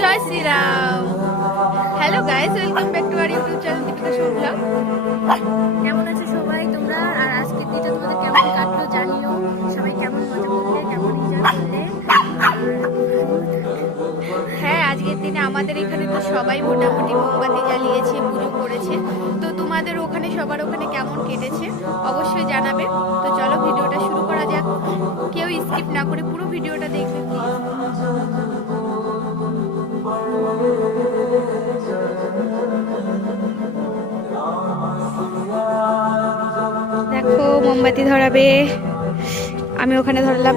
Joy Shriram. Hello guys welcome back to our YouTube channel Deepika blog কেমন আছো সবাই তোমরা? আর আজকের দিনটা তোমাদের কেমন কাটলো জানিও। সবাই কেমন মজা করলে কেমন এনজয় করলে। হ্যাঁ আজকের দিনে আমাদের এখানে তো সবাই মোটামুটি মোমবাতি জ্বালিয়েছে পুজো করেছে। তো তোমাদের ওখানে সবার ওখানে কেমন কেটেছে অবশ্যই জানাবে। তো চলো ভিডিওটা শুরু করা যাক। কেউ স্কিপ না করে পুরো ভিডিওটা দেখবে। প্লিজ দেখো মোমবাতি ধরাবে। আমি ওখানে ধরলাম।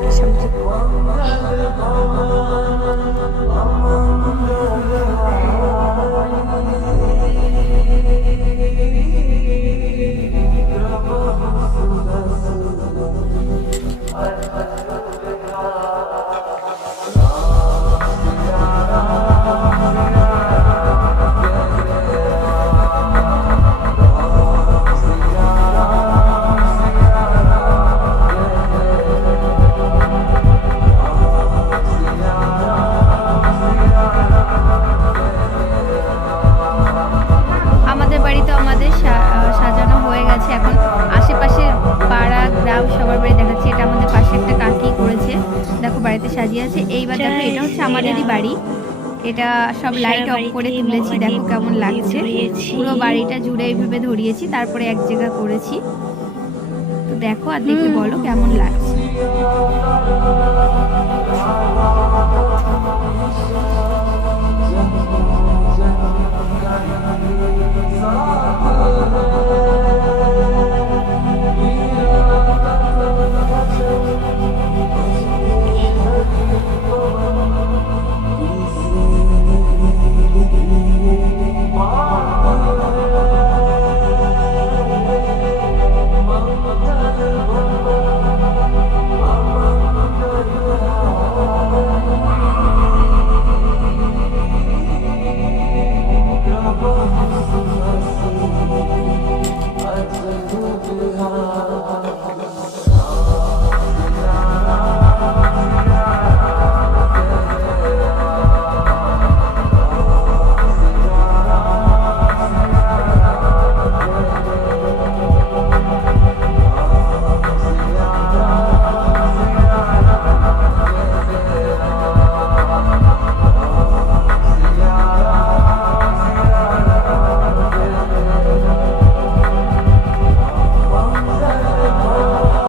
বাড়িতে সাজিয়ে আছে। এইবার দেখো এটা হচ্ছে আমাদেরই বাড়ি। এটা সব লাইট অফ করে তুলেছি দেখো কেমন লাগছে। পুরো বাড়িটা জুড়ে এইভাবে ধরিয়েছি তারপরে এক জায়গা করেছি। তো দেখো আর দেখে বলো কেমন লাগছে।